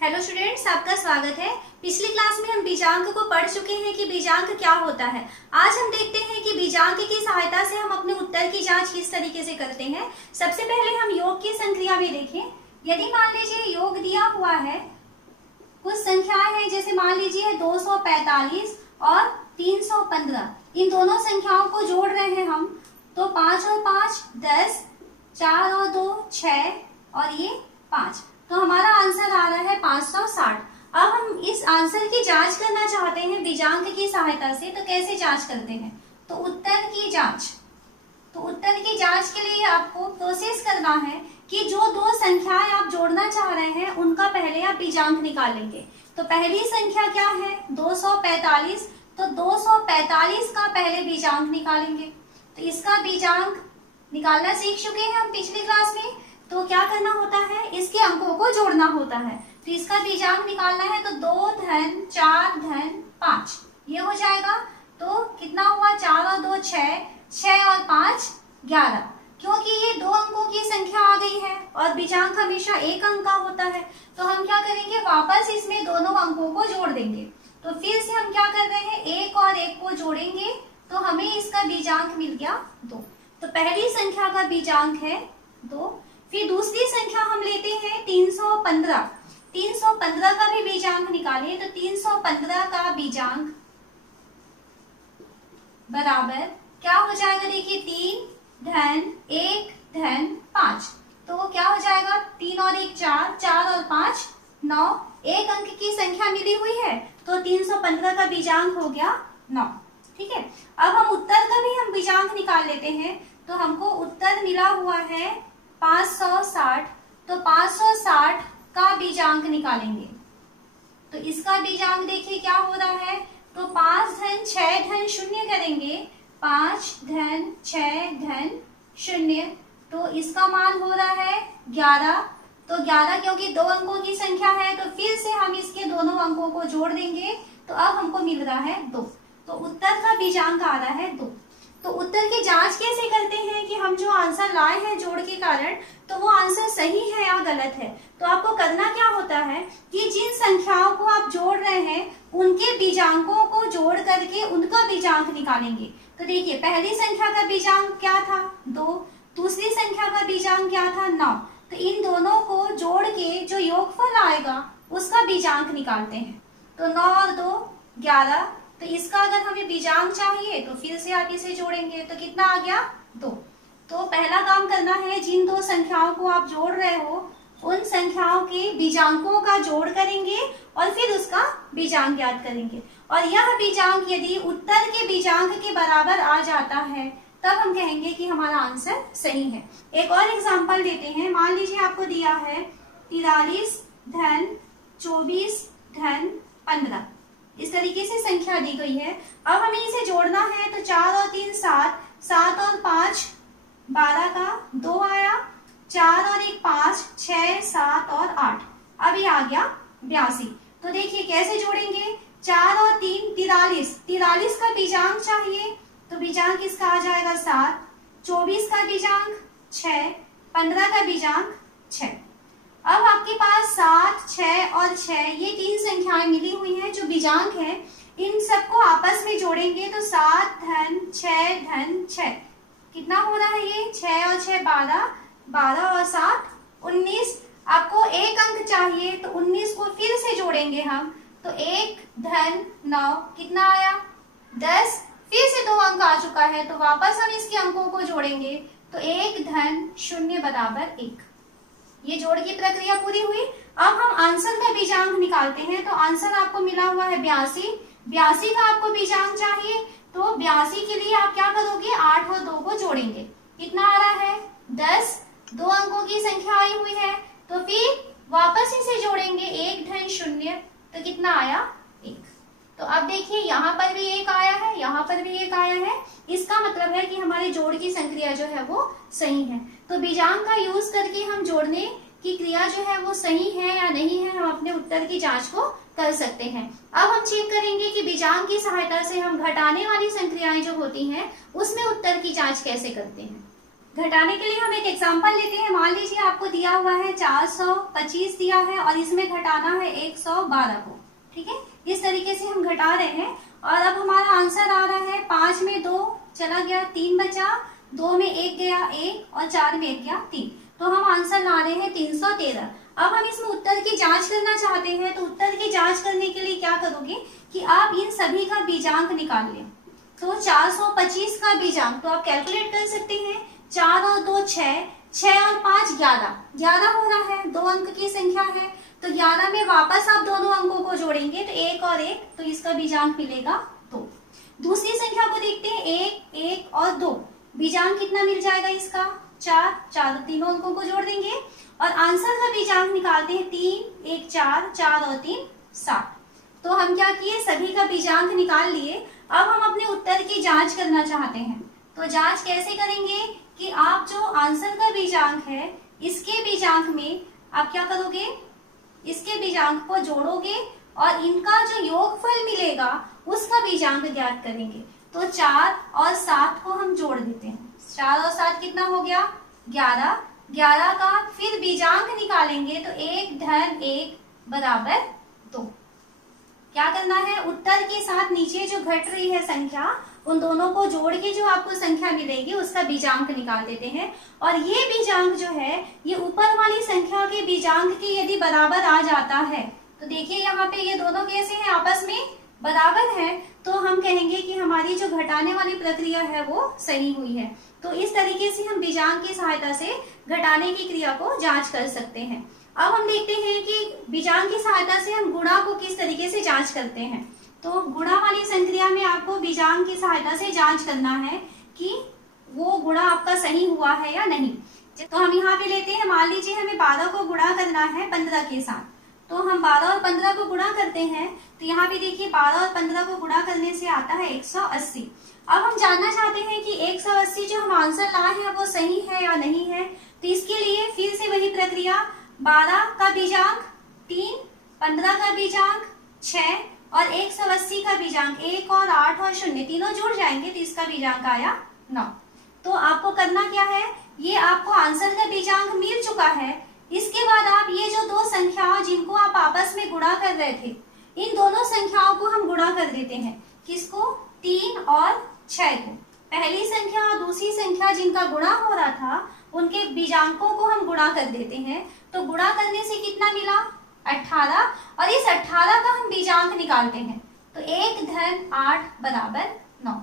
Hello students, आपका स्वागत है। पिछली क्लास में हम बीजांक को पढ़ चुके हैं कि बीजांक क्या होता है। आज हम देखते हैं कि बीजांक की सहायता से हम अपने उत्तर की जांच किस तरीके से करते हैं। सबसे पहले हम योग की संक्रिया में देखें। यदि मान लीजिए योग दिया हुआ है, कुछ संख्याएं हैं, जैसे मान लीजिए 245 और 315, इन दोनों संख्याओं को जोड़ रहे हैं हम, तो 5 और 5 10, 4 और 2 6 और ये 5, तो हमारा आंसर आ रहा है 560। अब हम इस आंसर की जांच करना चाहते हैं बीजांक की सहायता से, तो कैसे जांच करते हैं? तो उत्तर की जांच। तो उत्तर की जांच के लिए आपको प्रोसेस करना है कि जो दो संख्याएं आप जोड़ना चाह रहे हैं उनका पहले आप बीजांक निकालेंगे। तो पहली संख्या क्या है? 245। तो 245 का पहले बीजांक निकालेंगे। तो इसका बीजांक निकालना सीख चुके हैं हम पिछली क्लास में। तो क्या करना होता है? इसके अंकों को जोड़ना होता है। तो इसका बीजांक निकालना है, तो 2 धन 4 धन 5 ये हो जाएगा। तो कितना हुआ? 4 और 2 6, 6 और 5 11। क्योंकि ये दो अंकों की संख्या आ गई है और बीजांक हमेशा एक अंक का होता है, तो हम क्या करेंगे? वापस इसमें दोनों अंकों को जोड़ देंगे। तो फिर से हम क्या कर रहे हैं? 1 और 1 को जोड़ेंगे, तो हमें इसका बीजांक मिल गया 2। तो पहली संख्या का बीजांक है 2। फिर दूसरी संख्या हम लेते हैं 315। 315 का भी बीजांक निकालें, तो 315 का बीजांक बराबर क्या हो जाएगा? देखिए 3 धन 1 धन 5, तो क्या हो जाएगा? 3 और 1 4, 4 और 5 9, एक अंक की संख्या मिली हुई है, तो 315 का बीजांक हो गया 9। ठीक है, अब हम उत्तर का भी हम बीजांक निकाल लेते हैं। तो हमको उत्तर मिला हुआ है 560। तो 560 का बीजांक निकालेंगे। तो इसका बीजांक देखिए क्या हो रहा है? तो 5 धन 6 धन 0 करेंगे, 5 धन 6 धन 0, तो इसका मान हो रहा है 11। तो 11 क्योंकि दो अंकों की संख्या है, तो फिर से हम इसके दोनों अंकों को जोड़ देंगे, तो अब हमको मिल रहा है 2। तो उत्तर का बीजांक आ रहा है 2। तो उत्तर की जांच कैसे करते हैं कि हम जो आंसर लाए हैं जोड़ के कारण, तो वो आंसर सही है या गलत है? तो आपको करना क्या होता है कि जिन संख्याओं को आप जोड़ रहे हैं उनके बीजांकों को जोड़ करके उनका बीजांक निकालेंगे। तो देखिए पहली संख्या का बीजांक क्या था? 2। दूसरी संख्या का बीजांक क्या था? 9। तो इन दोनों को जोड़ के जो योगफल आएगा उसका बीजांक निकालते हैं। तो 9 और 2 11। तो इसका अगर हमें बीजांक चाहिए तो फिर से आप इसे जोड़ेंगे, तो कितना आ गया? 2। तो पहला काम करना है, जिन दो संख्याओं को आप जोड़ रहे हो उन संख्याओं के बीजांकों का जोड़ करेंगे और फिर उसका बीजांक ज्ञात करेंगे। और यह बीजांक यदि उत्तर के बीजांक के बराबर आ जाता है तब हम कहेंगे कि हमारा आंसर सही है। एक और एग्जाम्पल देते हैं। मान लीजिए आपको दिया है 43 धन 24 धन 15, इस तरीके से संख्या दी गई है। अब हमें इसे जोड़ना है, तो 4 और 3 7, 7 और 5 12 का 2 आया, 4 और 1 5, 6 7 और 8, अब ये आ गया 82। तो देखिए कैसे जोड़ेंगे? 4 और 3 43, 43 का बीजांक चाहिए, तो बीजांक इसका आ जाएगा 7, 24 का बीजांक 6, 15 का बीजांक 6। अब आपके पास 7 6 और 6 ये तीन संख्याएं मिली हुई हैं जो बीजांक है, इन सबको आपस में जोड़ेंगे, तो 7 धन 6 धन 6 कितना हो रहा है? ये 6 और 6 12, 12 और 7 19। आपको एक अंक चाहिए, तो 19 को फिर से जोड़ेंगे हम, तो 1 धन 9 कितना आया? 10। फिर से दो अंक आ चुका है, तो वापस हम इसके अंकों को जोड़ेंगे, तो 1 धन 0 बराबर 1। ये जोड़ की प्रक्रिया पूरी हुई। अब हम आंसर का बीजांक निकालते हैं। तो आंसर आपको मिला हुआ है 82। 82 का आपको बीजांक चाहिए, तो 82 के लिए आप क्या करोगे? 8 और 2 को जोड़ेंगे, कितना आ रहा है? 10। दो अंकों की संख्या आई हुई है, तो फिर वापस इसे जोड़ेंगे, 1 धन 0, तो कितना आया? 1। तो अब देखिए यहाँ पर भी 1 आया है, यहाँ पर भी 1 आया है, इसका मतलब है कि हमारे जोड़ की संक्रिया जो है वो सही है। तो बीजांक का यूज करके हम जोड़ने की क्रिया जो है वो सही है या नहीं है, हम अपने उत्तर की जांच को कर सकते हैं। अब हम चेक करेंगे कि बीजांक की सहायता से हम घटाने वाली संक्रियाएं जो होती हैं उसमें उत्तर की जांच कैसे करते हैं। घटाने के लिए हम एक एग्जांपल लेते हैं। मान लीजिए आपको दिया हुआ है 425 दिया है और इसमें घटाना है 112 को। ठीक है, इस तरीके से हम घटा रहे हैं और अब हमारा आंसर आ रहा है 5 में 2 चला गया, 3 बचा, 2 में 1 गया 1 और 4 में 1 गया 3, तो हम आंसर ला रहे हैं 313। अब हम इसमें उत्तर की जांच करना चाहते हैं, तो उत्तर की जांच करने के लिए क्या करोगे कि आप इन सभी का बीजांक निकाल लें। तो 425 का बीजांक तो आप कैलकुलेट कर सकते हैं, 4 और 2 6, 6 और 5 11, 11 हो रहा है, 2 अंक की संख्या है, तो 11 में वापस आप दोनों अंकों को जोड़ेंगे तो 1 और 1, तो इसका बीजांक मिलेगा 2। दूसरी संख्या को देखते हैं, 1 1 और 2, बीजांक कितना मिल जाएगा इसका 4, 4 तीनों अंकों को जोड़ देंगे और आंसर का बीजांक निकालते हैं 3 1 4, 4 और 3 7। तो हम क्या किए, सभी का बीजांक निकाल लिए। अब हम अपने उत्तर की जांच करना चाहते हैं, तो जांच कैसे करेंगे कि आप जो आंसर का बीजांक है इसके बीजांक में आप क्या करोगे, इसके बीजांक को जोड़ोगे और इनका जो योगफल मिलेगा उसका बीजांक ज्ञात करेंगे। तो 4 और 7 को हम जोड़ देते हैं, 4 और 7 कितना हो गया 11, 11 का फिर बीजांक निकालेंगे तो 1 धन 1 बराबर 2। क्या करना है, उत्तर के साथ नीचे जो घट रही है संख्या उन दोनों को जोड़ के जो आपको संख्या मिलेगी उसका बीजांक निकाल देते हैं। और ये बीजांक जो है ये ऊपर वाली संख्या के बीजांक के यदि बराबर आ जाता है तो देखिए यहाँ पे ये दोनों कैसे हैं, आपस में बराबर है, तो हम कहेंगे कि हमारी जो घटाने वाली प्रक्रिया है वो सही हुई है। तो इस तरीके से हम बीजांक की सहायता से घटाने की क्रिया को जांच कर सकते हैं। अब हम देखते हैं कि बीजांक की सहायता से हम गुणा को किस तरीके से जांच करते हैं। तो गुणा वाली संक्रिया में आपको बीजांक की सहायता से जांच करना है कि वो गुणा आपका सही हुआ है या नहीं। तो हम यहाँ पे लेते हैं, मान लीजिए हमें 12 को गुणा करना है 15 के साथ, तो हम 12 और 15 को गुणा करते हैं। तो यहाँ पे देखिए 12 और 15 को गुणा करने से आता है 180। अब हम जानना चाहते हैं कि 180 जो हम आंसर लाए हैं वो सही है या नहीं है। तो इसके लिए फिर से वही प्रक्रिया, 12 का बीजांक 3, 15 का बीजांक 6 और 180 का बीजांक 1 और 8 और 0 तीनों जुड़ जाएंगे तो इसका बीजांक आया 9। तो आपको करना क्या है, ये आपको आंसर का बीजांक मिल चुका है। इसके बाद आप ये जो दो संख्याओं जिनको आप आपस में गुणा कर रहे थे इन दोनों संख्याओं को हम गुणा कर देते हैं। किसको, 3 और 6 को। पहली संख्या और दूसरी संख्या जिनका गुणा हो रहा था उनके बीजांकों को हम गुणा कर देते हैं। तो गुणा करने से कितना मिला 18 और इस 18 का हम बीजांक निकालते हैं तो 1 धन 8 बराबर 9।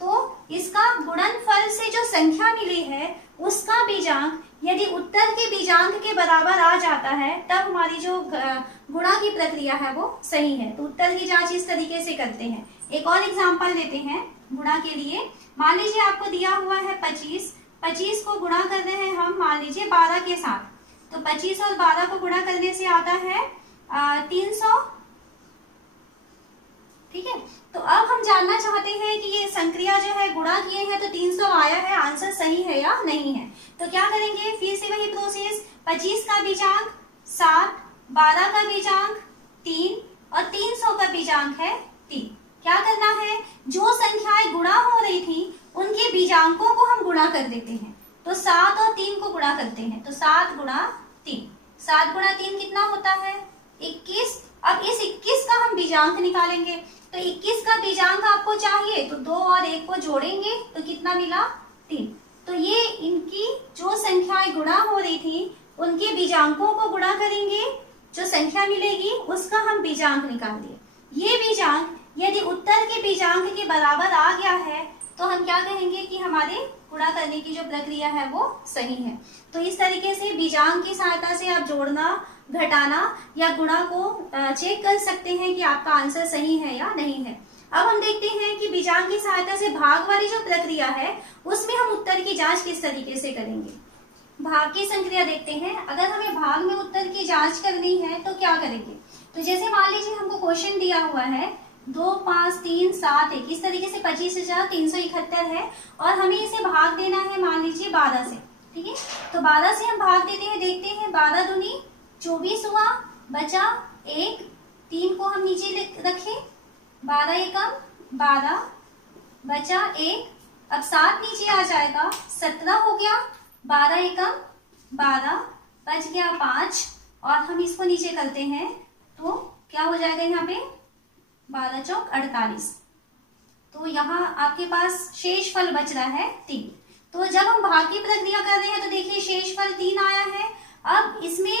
तो इसका गुणनफल से जो संख्या मिली है उसका बीजांक यदि उत्तर के बीजांक के बराबर आ जाता है तब हमारी जो गुणा की प्रक्रिया है वो सही है। तो उत्तर की जांच इस तरीके से करते हैं। एक और एग्जांपल लेते हैं गुणा के लिए। मान लीजिए आपको दिया हुआ है 25, 25 को गुणा कर रहे हैं हम मान लीजिए 12 के साथ, तो 25 और 12 को गुणा करने से आता है 300। ठीक है, तो अब हम जानना चाहते हैं कि ये संक्रिया जो है गुणा किए हैं तो 300 आया है, आंसर सही है या नहीं है। तो क्या करेंगे, फिर से वही प्रोसेस, 25 का बीजांक 7, 12 का बीजांक 3 और 300 का बीजांक है 3। क्या करना है, जो संख्याएं गुणा हो रही थी उनके बीजांकों को हम गुणा कर देते हैं। तो 7 और 3 को गुणा करते हैं तो 7 गुणा 3, 7 गुणा 3 कितना होता है 21। अब इस 21 का हम बीजांक निकालेंगे तो 21 का बीजांक आपको चाहिए तो 2 और 1 को जोड़ेंगे तो कितना मिला 3। तो ये इनकी जो संख्याएं गुणा हो रही थी उनके बीजांकों को गुणा करेंगे, जो संख्या मिलेगी उसका हम बीजांक निकाल दिए। ये बीजांक यदि उत्तर के बीजांक के बराबर आ गया है तो हम क्या कहेंगे कि हमारे गुणा करने की जो प्रक्रिया है वो सही है। तो इस तरीके से बीजांक की सहायता से आप जोड़ना, घटाना या गुणा को चेक कर सकते हैं कि आपका आंसर सही है या नहीं है। अब हम देखते हैं कि बीजांक की सहायता से भाग वाली जो प्रक्रिया है उसमें हम उत्तर की जांच किस तरीके से करेंगे। भाग की संक्रिया देखते हैं। अगर हमें भाग में उत्तर की जांच करनी है तो क्या करेंगे, तो जैसे मान लीजिए हमको क्वेश्चन दिया हुआ है 2 5 3 7 1, इस तरीके से 25,371 है और हमें इसे भाग देना है मान लीजिए 12 से। ठीक है, तो 12 से हम भाग देते हैं, देखते हैं 12 दूनी 24 हुआ, बचा 1, 3 को हम नीचे रखें, 12 एकम 12, बचा 1, अब 7 नीचे आ जाएगा, 17 हो गया। 12 एकम 12, बच गया 5 और हम इसको नीचे करते हैं तो क्या हो जाएगा यहाँ पे 12 चौक 48। तो यहाँ आपके पास शेष फल बच रहा है 3। तो जब हम भाग की प्रक्रिया कर रहे हैं तो देखिए शेष फल 3 आया है। अब इसमें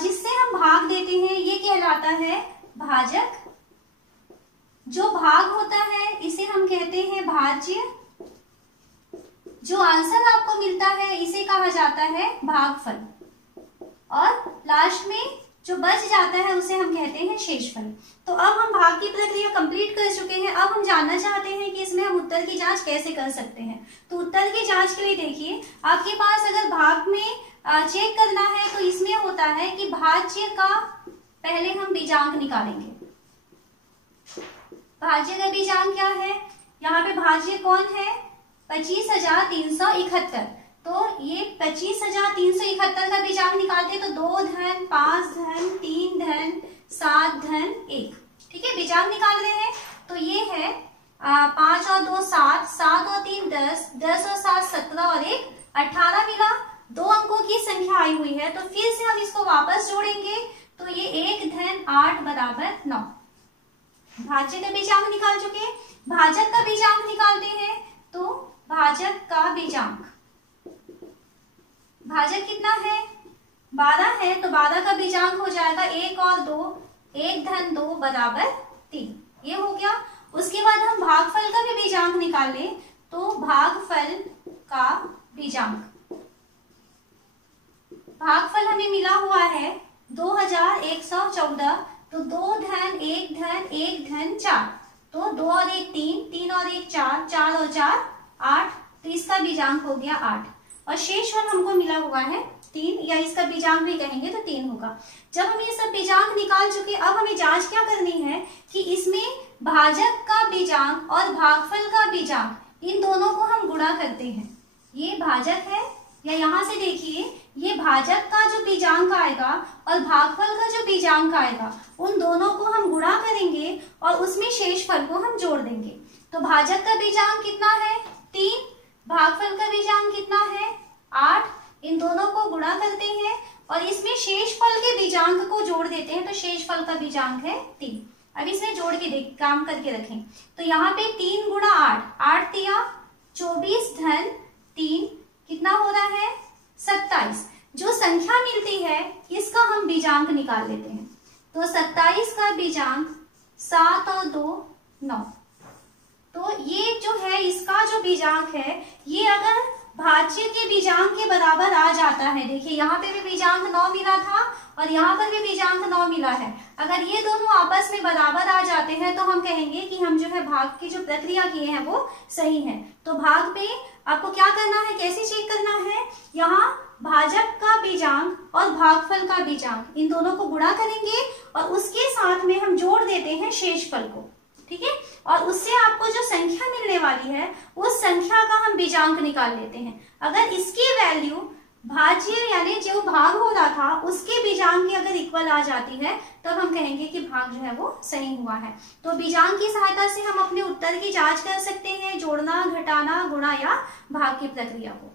जिससे हम भाग देते हैं ये कहलाता है भाजक। जो भाग होता है इसे हम कहते हैं भाज्य। जो आंसर आपको मिलता है इसे कहा जाता है भागफल। और लास्ट में जो बच जाता है उसे हम कहते हैं शेषफल। तो अब हम भाग की प्रक्रिया कंप्लीट कर चुके हैं। अब हम जानना चाहते हैं कि इसमें हम उत्तर की जांच कैसे कर सकते हैं। तो उत्तर की जांच के लिए देखिए, आपके पास अगर भाग में चेक करना है तो इसमें होता है कि भाज्य का पहले हम बीजांक निकालेंगे। भाज्य का बीजांक क्या है? यहाँ पे भाज्य कौन है? 25,371। तो ये 25,371 का बीजांक निकालते हैं तो 2 धन 5 धन 3 धन 7 धन 1। ठीक है, बीजांक निकाल रहे हैं तो ये है 5 और 2 7, 7 और 3 10, 10 और 7 17 और 1 18 मिला। 2 अंकों की संख्या आई हुई है तो फिर से हम इसको वापस जोड़ेंगे तो ये 1 धन 8 बराबर 9। भाज्य का बीजांक निकाल चुके। भाजक का बीजांक निकालते हैं तो भाजक का बीजांक, भाजक कितना है? 12 है तो 12 का बीजांक हो जाएगा 1 और 2, 1 धन 2 बराबर 3। ये हो गया। उसके बाद हम भागफल का भी बीजांक निकाल लें तो भागफल का बीजांक, भागफल हमें मिला हुआ है 2114। तो 2 धन 1 धन 1 धन 4, तो 2 और 1 3, 3 और 1 4, 4 और 4 8। तो इसका बीजांक हो गया 8 और शेषफल हमको मिला हुआ है 3, या इसका बीजांक भी कहेंगे तो 3 होगा। जब हम ये सब बीजांक निकाल चुके, अब हमें जांच क्या करनी है कि इसमें भाजक का बीजांक और भागफल का बीजांक इन दोनों को हम गुणा करते हैं। ये भाजक है, या यहाँ से देखिए ये भाजक का जो बीजांक आएगा और भागफल का जो बीजांक आएगा उन दोनों को हम गुणा करेंगे और उसमें शेषफल को हम जोड़ देंगे। तो भाजक का बीजांक कितना है? 3। भागफल का बीजांक कितना है? 8। इन दोनों को गुणा करते हैं और इसमें शेषफल के बीजांक को जोड़ देते हैं तो शेषफल का बीजांक है 3। अब इसमें जोड़ के काम करके रखें तो यहाँ पे 3 गुणा 8, 8 तिया 24 धन 3 कितना हो रहा है? 27। जो संख्या मिलती है इसका हम बीजांक निकाल लेते हैं। तो 27 का बीजांक 7 और 2 9। तो ये जो है इसका जो बीजांक है ये अगर भाज्य के बीजांक के बराबर आ जाता है, देखिए यहाँ पे भी बीजांक 9 मिला था और यहाँ पर भी बीजांक 9 मिला है। अगर ये दोनों आपस में बराबर आ जाते हैं तो हम कहेंगे कि हम जो है भाग की जो प्रक्रिया किए हैं वो सही है। तो भाग पे आपको क्या करना है, कैसे चेक करना है? यहाँ भाजक का बीजांक और भागफल का बीजांक इन दोनों को गुणा करेंगे और उसके साथ में हम जोड़ देते हैं शेषफल को। ठीक है, और उससे आपको जो संख्या मिलने वाली है उस संख्या का हम बीजांक निकाल लेते हैं। अगर इसकी वैल्यू भाज्य यानी जो भाग हो रहा था उसके बीजांक की अगर इक्वल आ जाती है तब हम कहेंगे कि भाग जो है वो सही हुआ है। तो बीजांक की सहायता से हम अपने उत्तर की जांच कर सकते हैं, जोड़ना, घटाना, गुणा या भाग की प्रक्रिया को।